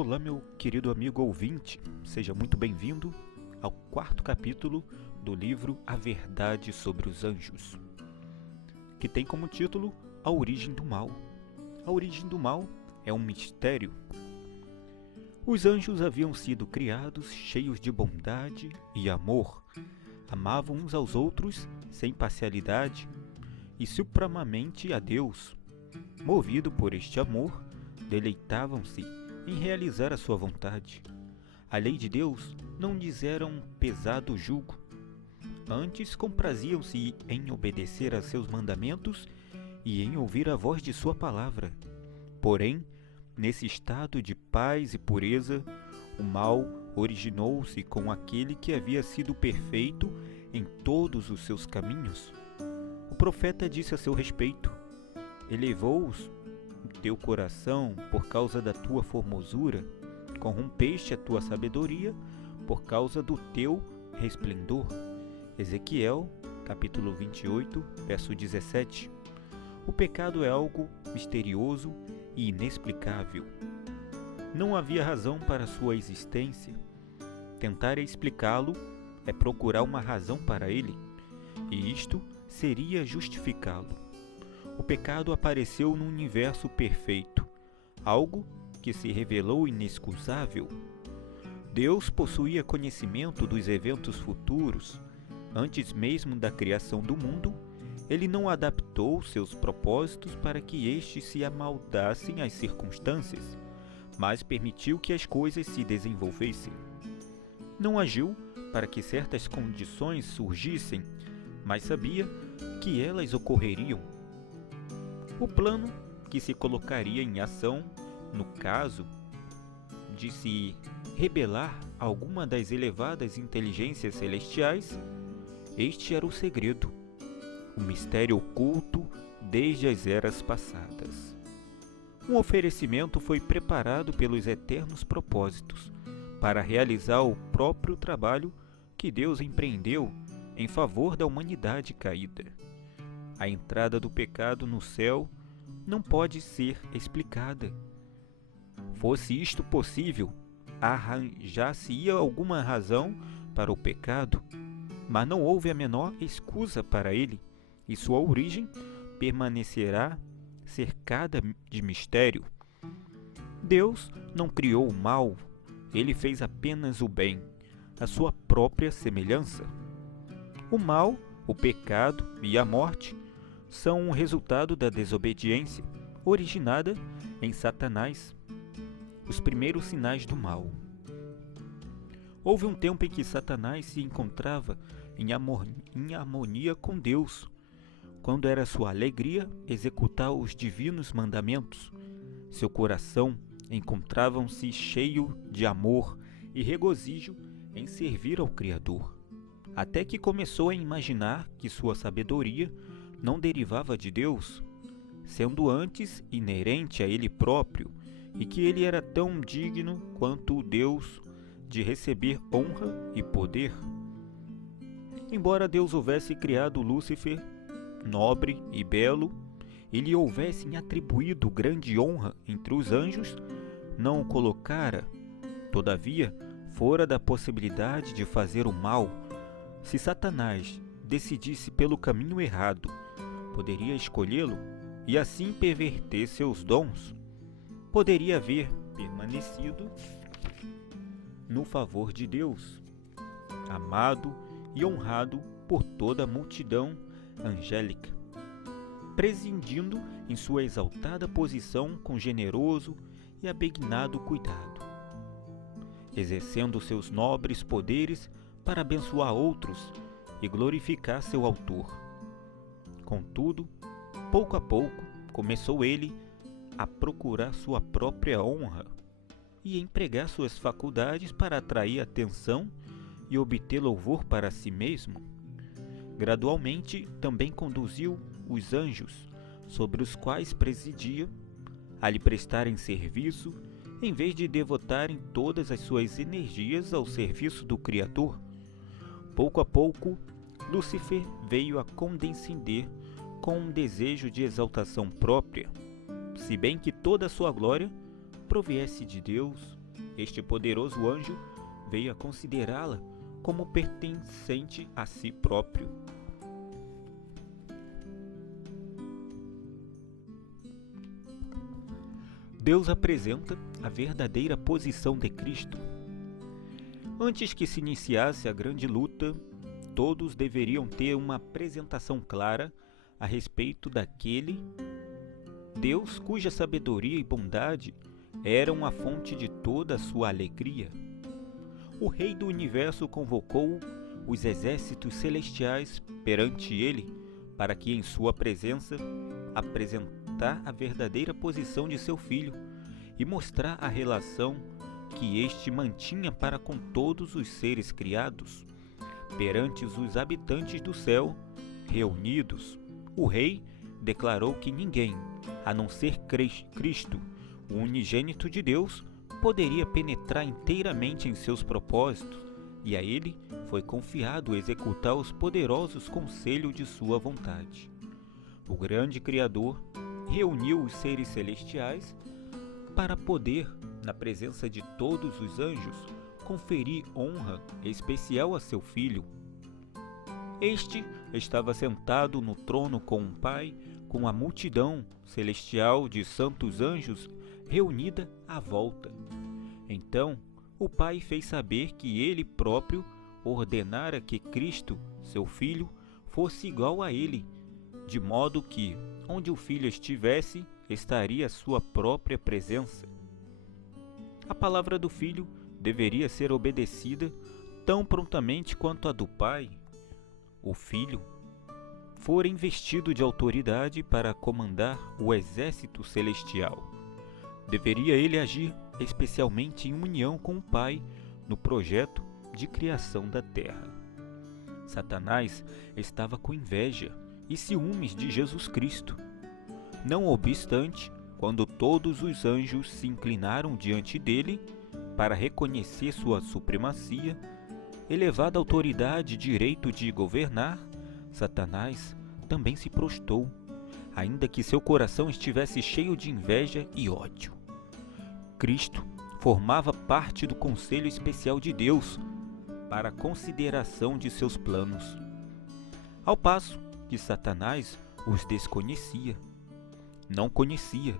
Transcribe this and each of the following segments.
Olá, meu querido amigo ouvinte, seja muito bem-vindo ao quarto capítulo do livro A Verdade sobre os Anjos, que tem como título A Origem do Mal. A origem do mal é um mistério. Os anjos haviam sido criados cheios de bondade e amor, amavam uns aos outros sem parcialidade e supremamente a Deus. Movido por este amor, deleitavam-se em realizar a sua vontade. A lei de Deus não lhes era um pesado jugo. Antes compraziam-se em obedecer a seus mandamentos e em ouvir a voz de sua palavra. Porém, nesse estado de paz e pureza, o mal originou-se com aquele que havia sido perfeito em todos os seus caminhos. O profeta disse a seu respeito: elevou-os teu coração por causa da tua formosura, corrompeste a tua sabedoria por causa do teu resplendor. Ezequiel, capítulo 28, verso 17. O pecado é algo misterioso e inexplicável. Não havia razão para sua existência. Tentar explicá-lo é procurar uma razão para ele, e isto seria justificá-lo. O pecado apareceu no universo perfeito, algo que se revelou inexcusável. Deus possuía conhecimento dos eventos futuros. Antes mesmo da criação do mundo, ele não adaptou seus propósitos para que estes se amoldassem às circunstâncias, mas permitiu que as coisas se desenvolvessem. Não agiu para que certas condições surgissem, mas sabia que elas ocorreriam. O plano que se colocaria em ação, no caso de se rebelar a alguma das elevadas inteligências celestiais, este era o segredo, o mistério oculto desde as eras passadas. Um oferecimento foi preparado pelos eternos propósitos para realizar o próprio trabalho que Deus empreendeu em favor da humanidade caída. A entrada do pecado no céu não pode ser explicada. Fosse isto possível, arranjar-se-ia alguma razão para o pecado, mas não houve a menor escusa para ele, e sua origem permanecerá cercada de mistério. Deus não criou o mal, ele fez apenas o bem, a sua própria semelhança. O mal, o pecado e a morte são o resultado da desobediência, originada em Satanás, os primeiros sinais do mal. Houve um tempo em que Satanás se encontrava em harmonia com Deus, quando era sua alegria executar os divinos mandamentos. Seu coração encontrava-se cheio de amor e regozijo em servir ao Criador, até que começou a imaginar que sua sabedoria não derivava de Deus, sendo antes inerente a ele próprio, e que ele era tão digno quanto o Deus de receber honra e poder. Embora Deus houvesse criado Lúcifer, nobre e belo, e lhe houvesse atribuído grande honra entre os anjos, não o colocara, todavia, fora da possibilidade de fazer o mal. Se Satanás decidisse pelo caminho errado, poderia escolhê-lo e assim perverter seus dons. Poderia haver permanecido no favor de Deus, amado e honrado por toda a multidão angélica, presidindo em sua exaltada posição com generoso e abenigno cuidado, exercendo seus nobres poderes para abençoar outros e glorificar seu autor. Contudo, pouco a pouco, começou ele a procurar sua própria honra e empregar suas faculdades para atrair atenção e obter louvor para si mesmo. Gradualmente, também conduziu os anjos, sobre os quais presidia, a lhe prestarem serviço, em vez de devotarem todas as suas energias ao serviço do Criador. Pouco a pouco, Lúcifer veio a condescender com um desejo de exaltação própria, se bem que toda a sua glória proviesse de Deus, este poderoso anjo veio a considerá-la como pertencente a si próprio. Deus apresenta a verdadeira posição de Cristo. Antes que se iniciasse a grande luta, todos deveriam ter uma apresentação clara a respeito daquele Deus cuja sabedoria e bondade eram a fonte de toda a sua alegria. O Rei do Universo convocou os exércitos celestiais perante ele para que em sua presença apresentar a verdadeira posição de seu filho e mostrar a relação que este mantinha para com todos os seres criados. Perante os habitantes do céu, reunidos, o rei declarou que ninguém, a não ser Cristo, o unigênito de Deus, poderia penetrar inteiramente em seus propósitos, e a ele foi confiado executar os poderosos conselhos de sua vontade. O grande Criador reuniu os seres celestiais para poder, na presença de todos os anjos, conferir honra especial a seu filho. Este estava sentado no trono com o Pai, com a multidão celestial de santos anjos reunida à volta. Então, o Pai fez saber que ele próprio ordenara que Cristo, seu filho, fosse igual a ele, de modo que, onde o filho estivesse, estaria a sua própria presença. A palavra do filho deveria ser obedecida tão prontamente quanto a do pai. O filho fora investido de autoridade para comandar o exército celestial. Deveria ele agir especialmente em união com o pai no projeto de criação da terra. Satanás estava com inveja e ciúmes de Jesus Cristo. Não obstante, quando todos os anjos se inclinaram diante dele para reconhecer sua supremacia, elevada autoridade e direito de governar, Satanás também se prostrou, ainda que seu coração estivesse cheio de inveja e ódio. Cristo formava parte do conselho especial de Deus para a consideração de seus planos, ao passo que Satanás os desconhecia. Não conhecia,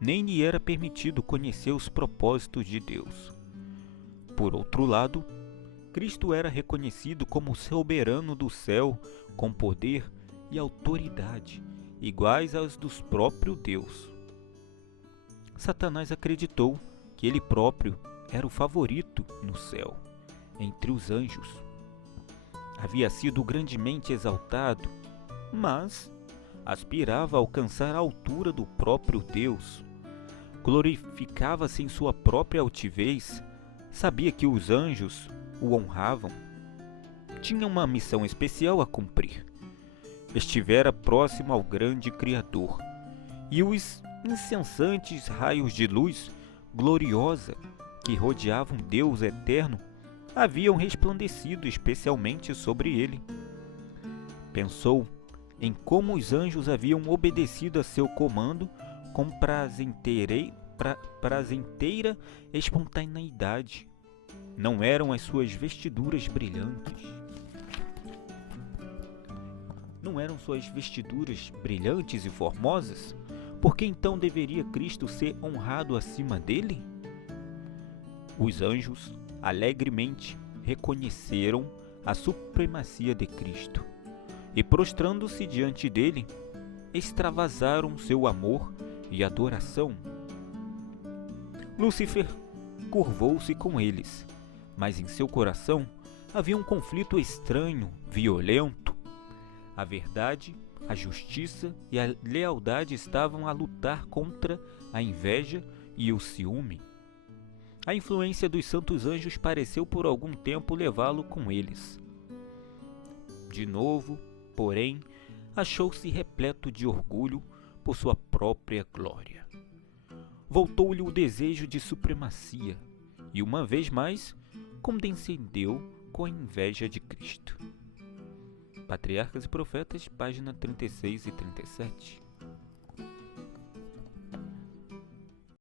nem lhe era permitido conhecer os propósitos de Deus. Por outro lado, Cristo era reconhecido como soberano do céu, com poder e autoridade, iguais aos dos próprios Deus. Satanás acreditou que ele próprio era o favorito no céu, entre os anjos. Havia sido grandemente exaltado, mas aspirava a alcançar a altura do próprio Deus. Glorificava-se em sua própria altivez, sabia que os anjos o honravam. Tinha uma missão especial a cumprir. Estivera próximo ao grande Criador, e os incessantes raios de luz gloriosa que rodeavam Deus eterno haviam resplandecido especialmente sobre ele. Pensou em como os anjos haviam obedecido a seu comando com prazenteira espontaneidade. Não eram as suas vestiduras brilhantes? Não eram suas vestiduras brilhantes e formosas? Por que então deveria Cristo ser honrado acima dele? Os anjos alegremente reconheceram a supremacia de Cristo e, prostrando-se diante dele, extravasaram seu amor e adoração. Lúcifer curvou-se com eles, mas em seu coração havia um conflito estranho, violento. A verdade, a justiça e a lealdade estavam a lutar contra a inveja e o ciúme. A influência dos santos anjos pareceu por algum tempo levá-lo com eles. De novo, porém, achou-se repleto de orgulho por sua própria glória. Voltou-lhe o desejo de supremacia e, uma vez mais, condescendeu com a inveja de Cristo. Patriarcas e Profetas, página 36 e 37.